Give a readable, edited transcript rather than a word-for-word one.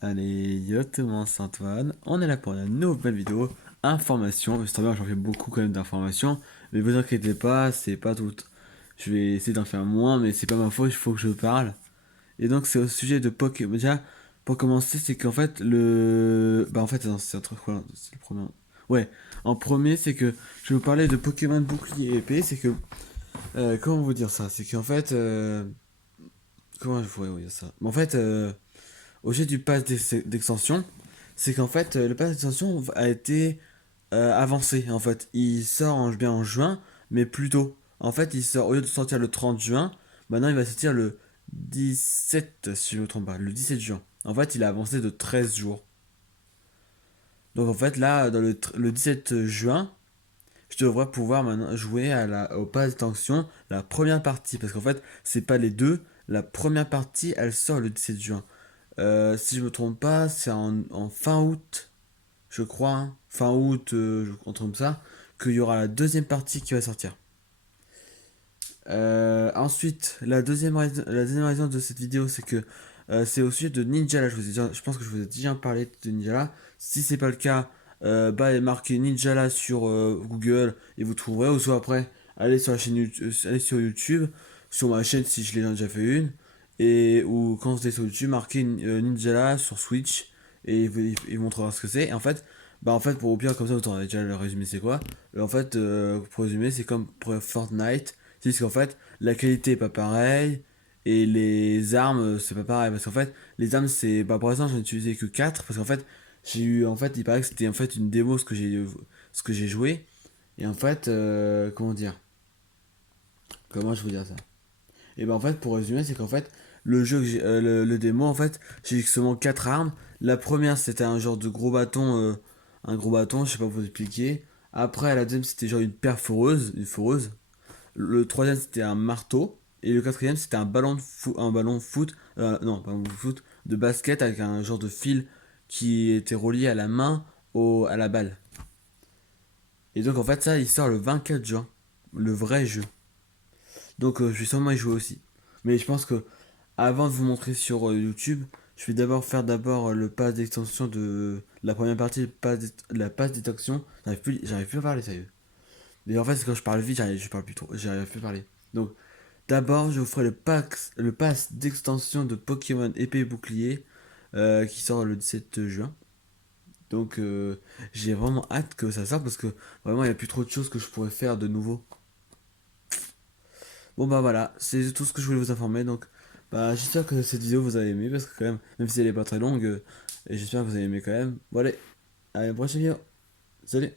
Allez, yo tout le monde, c'est Antoine. On est là pour une nouvelle vidéo. Information. C'est bien, j'en fais beaucoup quand même d'informations. Mais vous inquiétez pas, c'est pas tout. Je vais essayer d'en faire moins, mais c'est pas ma faute, il faut que je parle. Et donc, c'est au sujet de Pokémon. Déjà, pour commencer, c'est qu'en fait, Bah, en fait, non, c'est un truc quoi, c'est le premier. Ouais, en premier, c'est que je vais vous parler de Pokémon bouclier et épée. C'est que. Comment vous dire ça? C'est qu'en fait. Comment je pourrais vous dire ça? En fait. Au sujet du pass d'extension, c'est qu'en fait, le pass d'extension a été avancé. En fait, il sort bien en juin, mais plus tôt. En fait, il sort, au lieu de sortir le 30 juin, maintenant il va sortir le 17, si je ne me trompe pas, le 17 juin. En fait, il a avancé de 13 jours. Donc en fait, là, le 17 juin, je devrais pouvoir maintenant jouer au pass d'extension la première partie. Parce qu'en fait, c'est pas les deux. La première partie, elle sort le 17 juin. Si je me trompe pas, c'est en fin août, je crois, hein. Fin août, je comme ça, qu'il y aura la deuxième partie qui va sortir. Ensuite, la deuxième raison de cette vidéo, c'est que c'est au sujet de Ninjala. Je pense que je vous ai déjà parlé de Ninjala. Si c'est pas le cas, bah, marquez Ninjala sur Google et vous trouverez. Ou soit après, allez sur la chaîne allez sur YouTube, sur ma chaîne si je l'ai déjà fait une. Ou quand vous êtes sur YouTube, marquez Ninjala sur Switch et il vous montrera ce que c'est. Et en fait, pour au pire, comme ça, vous aurez déjà le résumé, c'est quoi. En fait, pour résumer, c'est comme pour Fortnite. C'est juste qu'en fait, la qualité est pas pareille et les armes, c'est pas pareil. Parce qu'en fait, les armes, c'est. Bah, pour l'instant, j'en ai utilisé que 4 parce qu'en fait, j'ai eu. En fait, il paraît que c'était en fait une démo ce que j'ai joué. Et en fait, comment dire? Comment je vous dire ça? Et ben en fait, pour résumer, c'est qu'en fait, le démo, en fait, j'ai seulement 4 armes. La première, c'était un genre de gros bâton, je sais pas vous expliquer. Après, la deuxième, c'était genre une perforeuse, une foreuse. Le troisième, c'était un marteau. Et le quatrième, c'était un ballon de foot, non, pas un ballon de foot, de basket avec un genre de fil qui était relié à la main à la balle. Et donc, en fait, ça, il sort le 24 juin. Le vrai jeu. Donc, je vais sûrement y jouer aussi. Mais je pense que avant de vous montrer sur YouTube, je vais d'abord faire le pass d'extension de la première partie, la passe d'extension. J'arrive plus à parler, sérieux. Mais en fait, c'est quand je parle vite, je parle plus trop, j'arrive plus à parler. Donc, d'abord, je vous ferai le pass d'extension de Pokémon épée et bouclier qui sort le 17 juin. Donc, j'ai vraiment hâte que ça sorte parce que vraiment, il n'y a plus trop de choses que je pourrais faire de nouveau. Bon, bah voilà, c'est tout ce que je voulais vous informer. Donc, bah, j'espère que cette vidéo vous a aimé parce que, quand même si elle est pas très longue, et j'espère que vous avez aimé quand même. Bon, allez, à la prochaine vidéo. Salut!